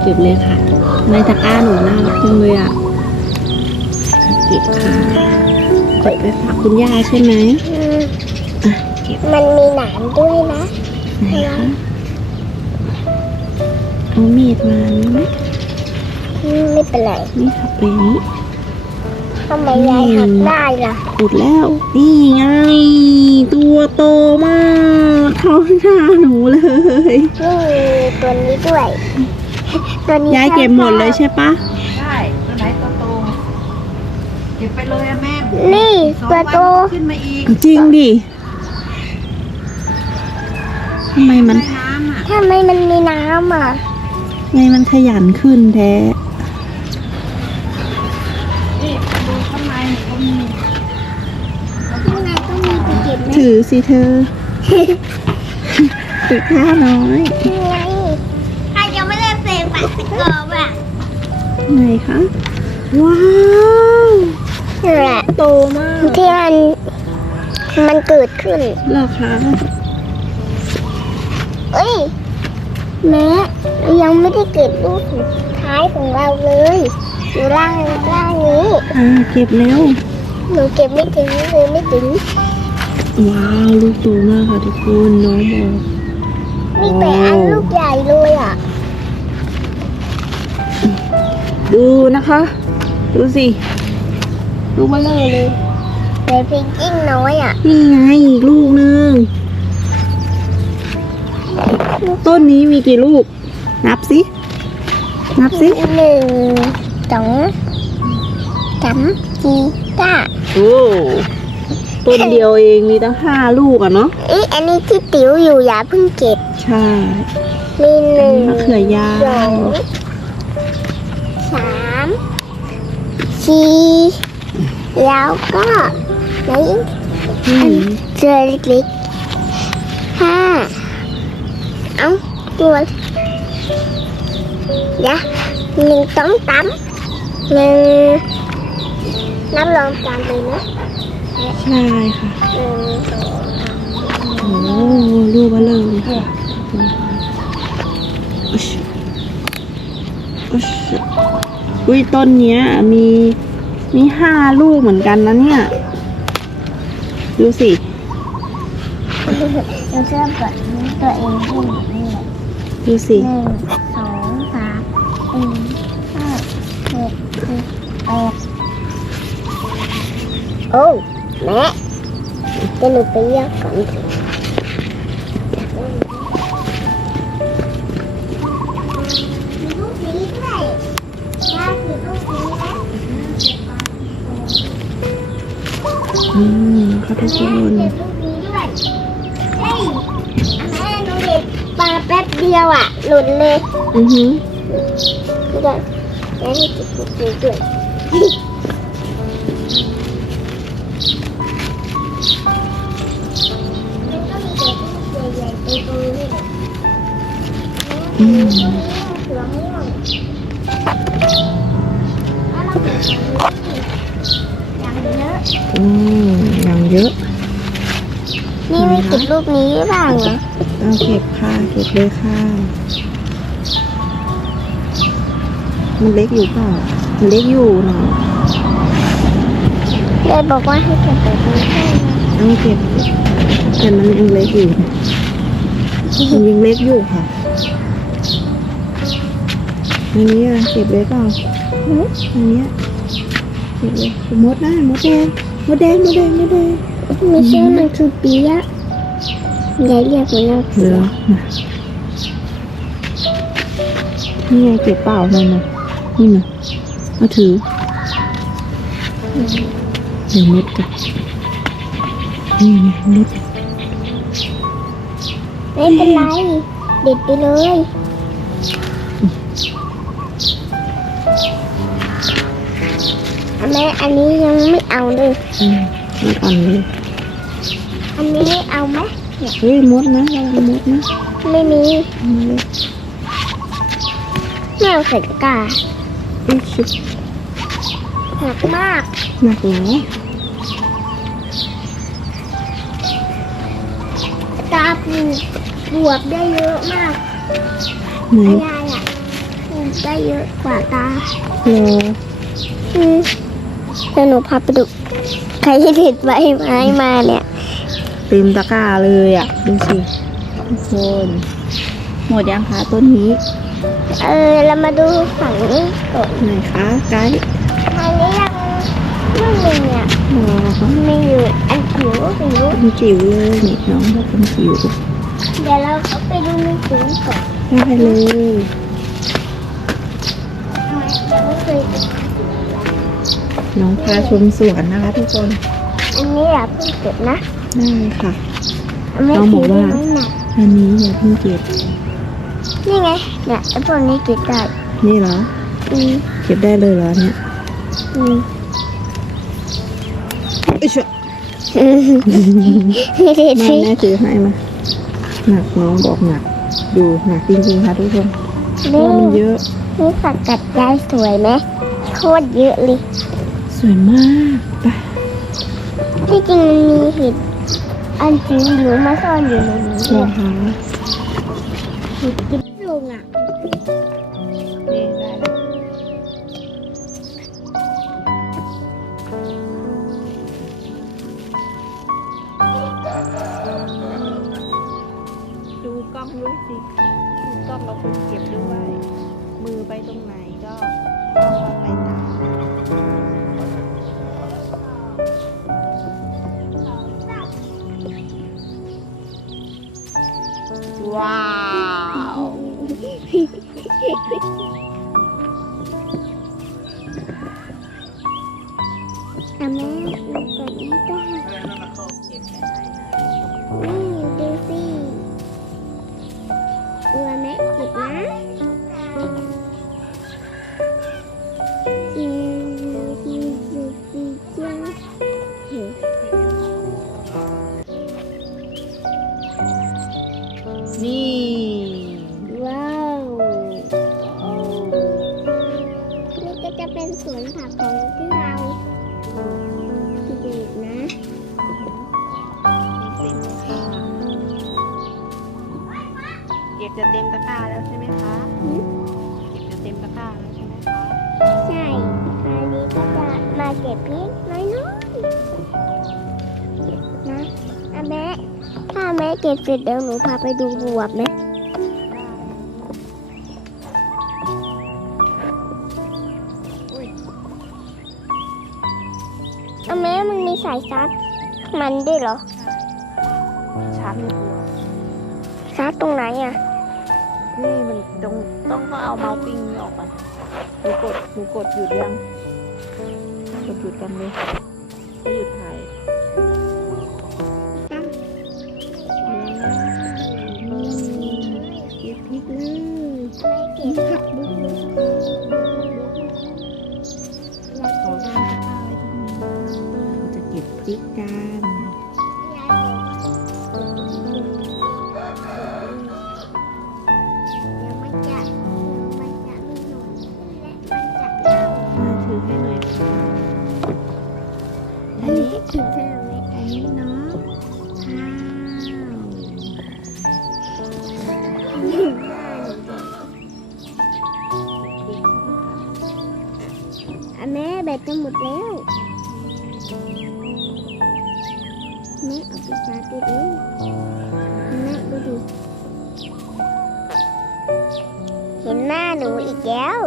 เก็บเลยค่ะในตะกร้าหนูน่ารักจังเลยอะเก็บค่ะเก็บไปฝากคุณย่าใช่ไหมอืมอะเก็บมันมีหนามด้วยนะไหนคะเอามีดมานี่ไหมอืมไม่เป็นไรนี่ค่ะไปนี้ทำไมยายหักได้ล่ะ อุดแล้ว นี่ไง หน้าหนูเลยนี่ตัวนี้ด้วย ตัวนี้ยายเก็บหมดเลยใช่ปะใช่ตัวไหนตัวโตเก็บไปเลยอะแม่นี่สองตัวโตวันขึ้นมาอีกจริงดิทำไมมันในน้ำอะทำไมมันมีน้ำอะทำไมมันขยันขึ้นแท้นี่ดูข้างในก็มีข้างในต้องมีไปเก็บไหมถือสิเธอ ติดข้าน้อยนี่ไงใครยังไม่ได้เฟรมปัดสกอร์อะไหนคะ ว้าวนี่แหละโตมากที่มันมันเกิดขึ้นเหรอคะเอ้ย แม่ยังไม่ได้เกิดลูกสุดท้ายของเราเลยอยู่ล่างล่างนี้อ่าเก็บแล้วหนูเก็บไม่ถึงเลยไม่ถึง ว้าว ลูกโตมากค่ะทุกคน น้องบอก มีแต่อันลูกใหญ่เลยอะ ดูนะคะ ดูสิลูกเบลเลอร์เลยแต่พิงกิ้งน้อยอะ นี่ไงอีกลูกนึง ต้นนี้มีกี่ลูก นับสิ นับสิ หนึ่งสองสามสี่ห้าโอ้ต้นเดียวเองมีตั้งห้าลูกอะเนาะ เอ้ยอันนี้ที่ติ๋วอยู่อย่าเพิ่งเก็บ ใช่มีหอันนึ่งนี้มะเขือยาสองวสามสี่แล้วก็ไหนอีกอืมเจอเล็กๆห้าเอ้าตัวเดี๋ยวหนึ่งสองสามหนึ่งนับรองตามเลยนะใช่ค่ะหนึ่งสองสาม โอ้ลูกเบลเลอร์เลยค่ะ อุ๊ยอุ๊ยอุ้ยต้นเนี้ย มีมีห้าลูกเหมือนกันนะเนี่ย ดูสิเราเชื่อมกับตัวเองที่นี่ดูสิหนึ่งสองสามสี่ห้าหกเจ็ดแปดโอ้แม่จะหนูไปเรียกก่อน มค่ะทุกคนเก็บลูกนี้ด้วยเฮ้ยแม่หนูเด็ดปลาแป๊บเดียวอะ หลุดเลยอือหือนี่ก็แล้วให้เก็บลูกนี้ด้วยมันก็มีแต่ลูกใหญ่ๆโตๆนี่แหละอืม เหลืองม่วงแล้วเราเก็บอย่างเยอะ อืมอย่างเยอะนี่ไม่เก็บรูปนี้บ้างเหรอเอาเก็บค่ะเก็บเลยค่ะ มันเล็กอยู่เปล่ามันเล็กอยู่เนาะเลยบอกว่าให้เก็บแบบนี้ให้นะเอาเก็บแต่มันยังเล็กอยู่มันยังเล็กอยู่ค่ะอันนี้อะเก็บเลยเปล่าอันเนี้ยเก็บเลย มดนะมดแดงมดแดงมดแดงมดแดงไม่ใช่มันคือปียะยายเรียกมันว่าเหลือนี่ไงเก็บเปล่านั่นนะนี่นะมาถือเดี๋ยวมดกัดนี่ไงมดไม่เป็นไรเด็ดไปเลย แม่อันนี้ยังไม่เอาเลยอืมมดอ่อนเลยอันนี้เอาไหมเฮ้ยมดนะระวังมดนะไม่มีเอามาเลยไม่เอาใส่ตะกร้าเอ้ยชุบหนักมากหนักเหรอตะกร้าปลูกบวบได้เยอะมากไหนยายอะนี่ได้เยอะกว่าตา เหรอ อืม เดี๋ยวหนูพาไปดูใครที่ติดใบไม้มาเนี่ยเต็มตะกร้าเลยอะดูสิทุกคนหมดยังคะต้นนี้ เออเรามาดูฝั่งนี้ก่อนไหนคะไกด์อันนี้ยังไม่มีอะอ๋อมีอยู่อันจิ๋วจิ๋วเป็นจิ๋วเลยนี่น้องบอกเป็นจิ๋วเดี๋ยวเราเอาไปดูในสวนก่อนได้เลยยังไม่เคยไป น้องพาชมสวนนะคะทุกคน อันนี้อย่าเพิ่งเก็บนะได้ค่ะไม่น้องบอกว่าไม่หนักอันนี้อย่าเพิ่งเก็บ นี่ไง เนี่ยไอ้พวกนี้เก็บได้ นี่เหรอ อืมเก็บได้เลยเหรอเนี่ยอืมเอ้ยเชอะอืมนี่ดิแม่แม่ซื้อให้มา หนักน้องบอกหนัก ดูหนักจริงๆค่ะทุกคนเพราะว่ามันเยอะ นี่ผักกัดยายสวยไหมโคตรเยอะเลยส วยมากไปที่จริงมันมีเห็ดอันจิ๋วหรือมาซ่อนอยู่ในนี้รองเท้าเห็ดกินลุงอะนี่ได้เลยดูกล้องด้วยสิดูกล้องเราคนเก็บด้วย มือไปตรงไหนก็กล้องเราไป นี้ได้นี่ดูสิตัวแม่เก็บนะอืมจังเฮ้ยนี่ ว้าวนี่ก็จะเป็นสวนผักของที่เรา จะเต็มตะกร้าแล้วใช่ไหมคะเก็บจะเต็มตะกร้าแล้วใช่ไหมคะใช่อันนี้ก็จะมาเก็บพริกน้อยๆนะอาแม่ถ้าแม่เก็บเสร็จเดี๋ยวหนูพาไปดูบวบไหมอาแม่มันมีสายซัดมันด้วยเหรอชาร์จไม่กลัวซัดตรงไหนอะนี่มัน ต้องต้องเอาเมาส์ปิ้งนี่ออกก่อนหนูกดหนูกดหยุดยังกดหยุดกันเลย หมดแล้วแม่เอาไปชาร์จดูดิแม่ดูดิเห็นหน้าหนูอีกแล้ว